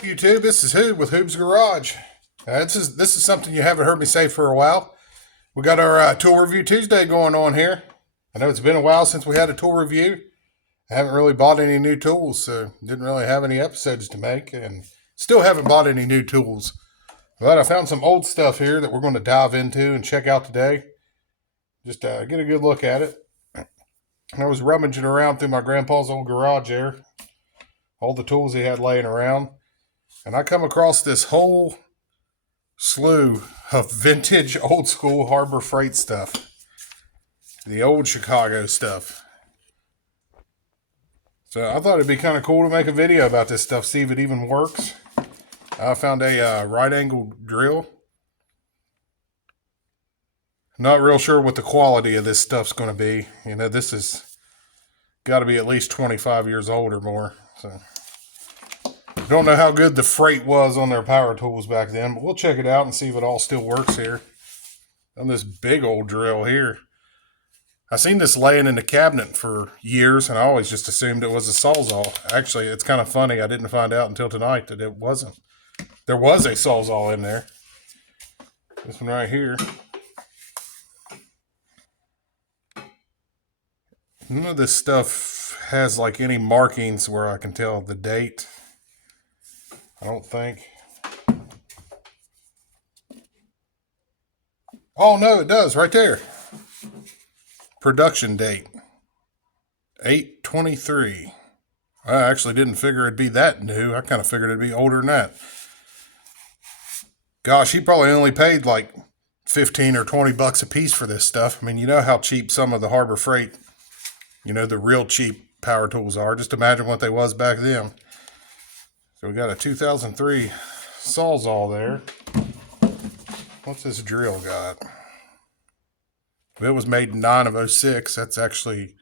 up, YouTube? This is Hoob with Hoob's Garage. This is something you haven't heard me say for a while. We got our tool review Tuesday going on here. I know it's been a while since we had a tool review. I haven't really bought any new tools, so didn't really have any episodes to make, and still haven't bought any new tools. But I found some old stuff here that we're going to dive into and check out today. Just get a good look at it. And I was rummaging around through my grandpa's old garage there, all the tools he had laying around, and I come across this whole slew of vintage old school Harbor Freight stuff. The old Chicago stuff. So I thought it'd be kind of cool to make a video about this stuff, see if it even works. I found a right angle drill. Not real sure what the quality of this stuff's going to be. You know, this has got to be at least 25 years old or more. So don't know how good the freight was on their power tools back then, but we'll check it out and see if it all still works here. On this big old drill here. I seen this laying in the cabinet for years, and I always just assumed it was a Sawzall. Actually, it's kind of funny. I didn't find out until tonight that it wasn't. There was a Sawzall in there. This one right here. None of this stuff has like any markings where I can tell the date. I don't think. Oh no, it does right there. Production date. 8/23. I actually didn't figure it'd be that new. I kind of figured it'd be older than that. Gosh, he probably only paid like 15 or 20 bucks a piece for this stuff. I mean, you know how cheap some of the Harbor Freight, you know, the real cheap power tools are. Just imagine what they was back then. So we got a 2003 Sawzall there. What's this drill got? It was made in 9 of 06. That's actually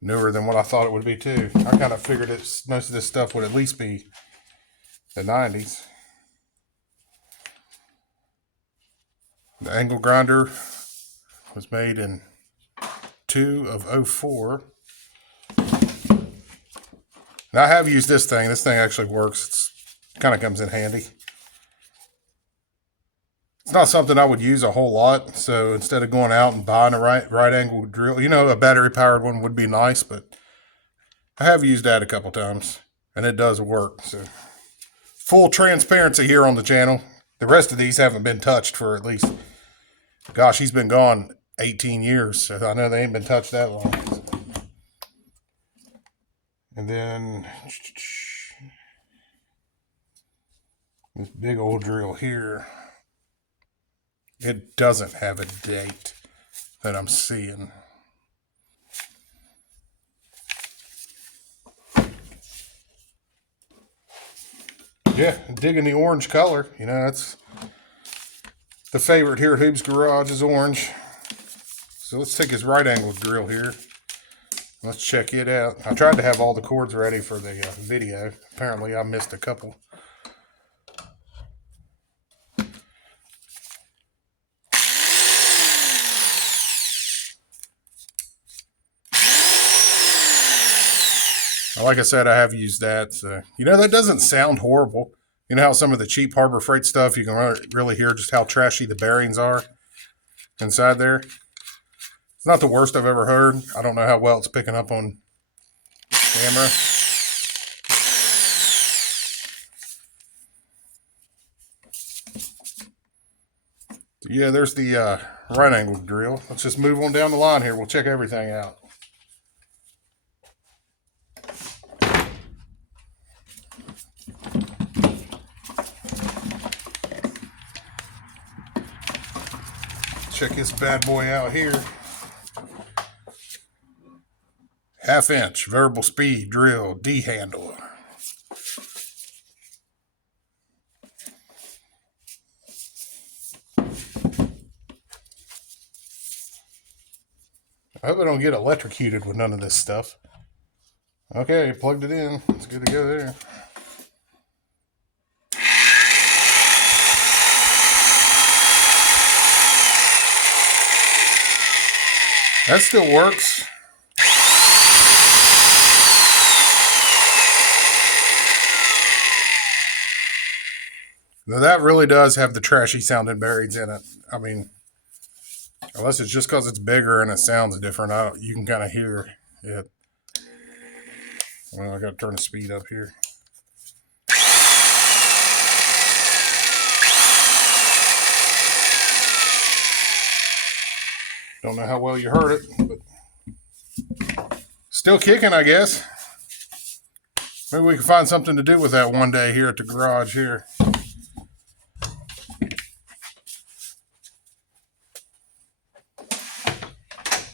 newer than what I thought it would be too. I kind of figured most of this stuff would at least be the 90s. The angle grinder was made in 2 of 04. Now I have used this thing. This thing actually works. It kind of comes in handy. It's not something I would use a whole lot, so instead of going out and buying a right angle drill, you know, a battery powered one would be nice, but I have used that a couple times, and it does work. So full transparency here on the channel. The rest of these haven't been touched for at least, gosh, he's been gone 18 years, so I know they ain't been touched that long. And then this big old drill here. It doesn't have a date that I'm seeing. Yeah, digging the orange color. You know, that's the favorite here at Hoob's Garage is orange. So let's take his right angle drill here. Let's check it out. I tried to have all the cords ready for the video. Apparently I missed a couple. Like I said, I have used that. So, you know, that doesn't sound horrible. You know how some of the cheap Harbor Freight stuff, you can really hear just how trashy the bearings are inside there. It's not the worst I've ever heard. I don't know how well it's picking up on camera. So yeah, there's the right angle drill. Let's just move on down the line here. We'll check everything out. Check this bad boy out here. 1/2 inch variable speed drill D handle. I hope I don't get electrocuted with none of this stuff. Okay, plugged it in. It's good to go there. That still works. Now that really does have the trashy sounding bearings in it. I mean, unless it's just because it's bigger and it sounds different, you can kind of hear it. Well, I got to turn the speed up here. Don't know how well you heard it, but still kicking, I guess. Maybe we can find something to do with that one day here at the garage here.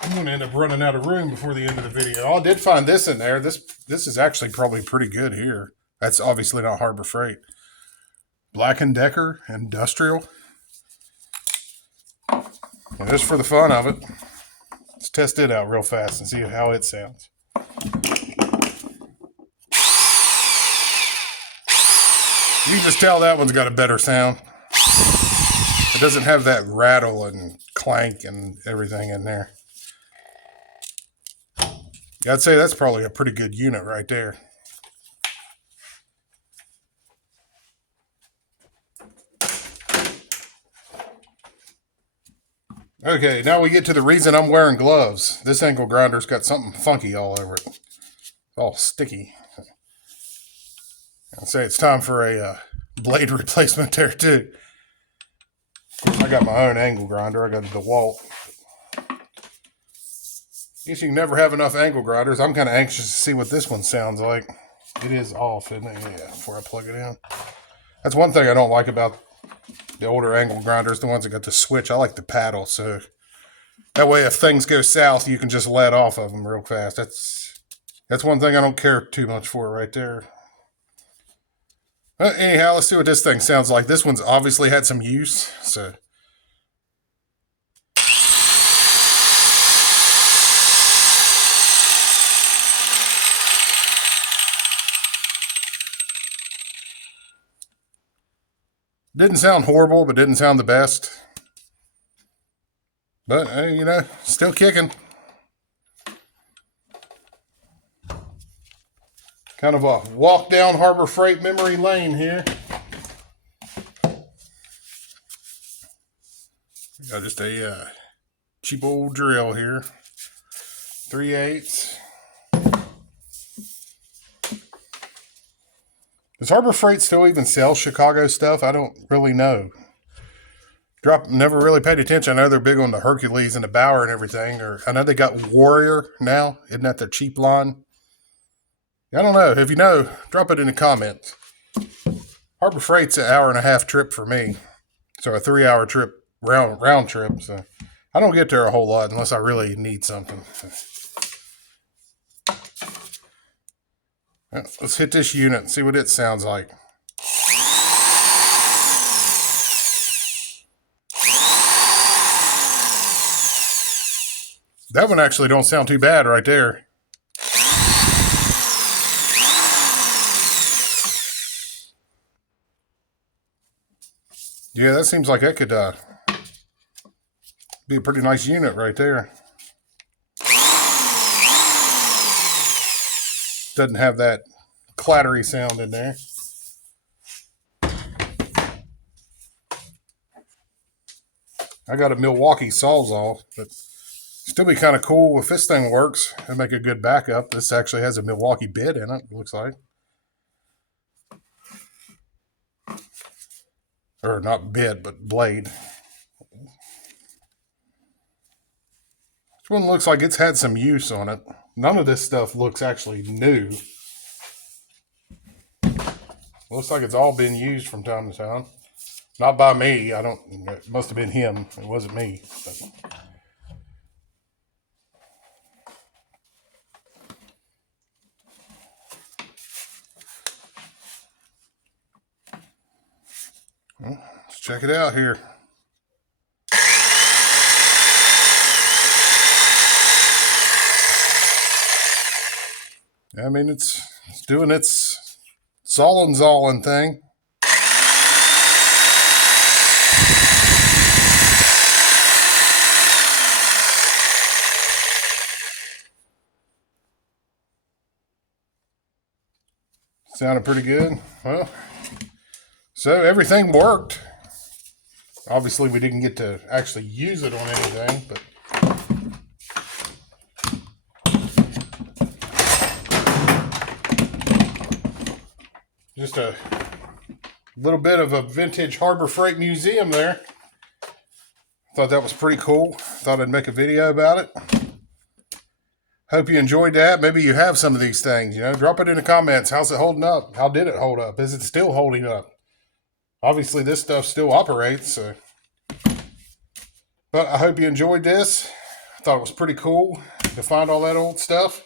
I'm going to end up running out of room before the end of the video. Oh, I did find this in there. This is actually probably pretty good here. That's obviously not Harbor Freight. Black & Decker Industrial. And just for the fun of it, let's test it out real fast and see how it sounds. You can just tell that one's got a better sound. It doesn't have that rattle and clank and everything in there. I'd say that's probably a pretty good unit right there. Okay, now we get to the reason I'm wearing gloves. This angle grinder's got something funky all over it. It's all sticky. I'd say it's time for a blade replacement there too. I got my own angle grinder. I got a DeWalt. Guess you can never have enough angle grinders. I'm kind of anxious to see what this one sounds like. It is off, isn't it? Yeah, before I plug it in. That's one thing I don't like about the older angle grinders, the ones that got the switch. I like the paddle, so that way if things go south, you can just let off of them real fast. That's one thing I don't care too much for right there. Anyhow, let's see what this thing sounds like. This one's obviously had some use, so... Didn't sound horrible, but didn't sound the best. But, you know, still kicking. Kind of a walk down Harbor Freight memory lane here. Got just a cheap old drill here. 3/8. Does Harbor Freight still even sell Chicago stuff? I don't really know. Never really paid attention. I know they're big on the Hercules and the Bauer and everything. Or I know they got Warrior now. Isn't that their cheap line? I don't know. If you know, drop it in the comments. Harbor Freight's an 1.5-hour trip for me. So a 3-hour trip, round trip. So I don't get there a whole lot unless I really need something. Let's hit this unit and see what it sounds like. That one actually don't sound too bad right there. Yeah, that seems like that could be a pretty nice unit right there. Doesn't have that clattery sound in there. I got a Milwaukee Sawzall, but still be kind of cool if this thing works and make a good backup. This actually has a Milwaukee bit in it, looks like. Or not bit, but blade. This one looks like it's had some use on it. None of this stuff looks actually new. Looks like it's all been used from time to time. Not by me. It must have been him. It wasn't me. But. Well, let's check it out here. I mean, it's doing its Zollin thing. Sounded pretty good. Well, So everything worked. Obviously, we didn't get to actually use it on anything, but just a little bit of a vintage Harbor Freight museum there. Thought that was pretty cool. Thought I'd make a video about it. Hope you enjoyed that. Maybe you have some of these things, drop it in the comments. How's it holding up? How did it hold up? Is it still holding up? Obviously, this stuff still operates, so. But I hope you enjoyed this. I thought it was pretty cool to find all that old stuff.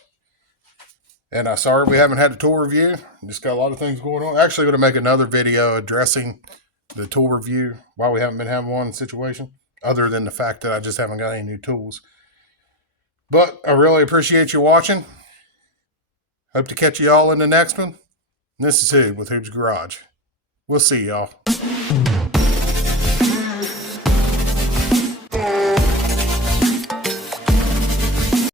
And I'm sorry we haven't had a tool review. Just got a lot of things going on. Actually, going to make another video addressing the tool review, why we haven't been having one situation, other than the fact that I just haven't got any new tools. But I really appreciate you watching. Hope to catch you all in the next one. And this is Hoob with Hoob's Garage. We'll see y'all.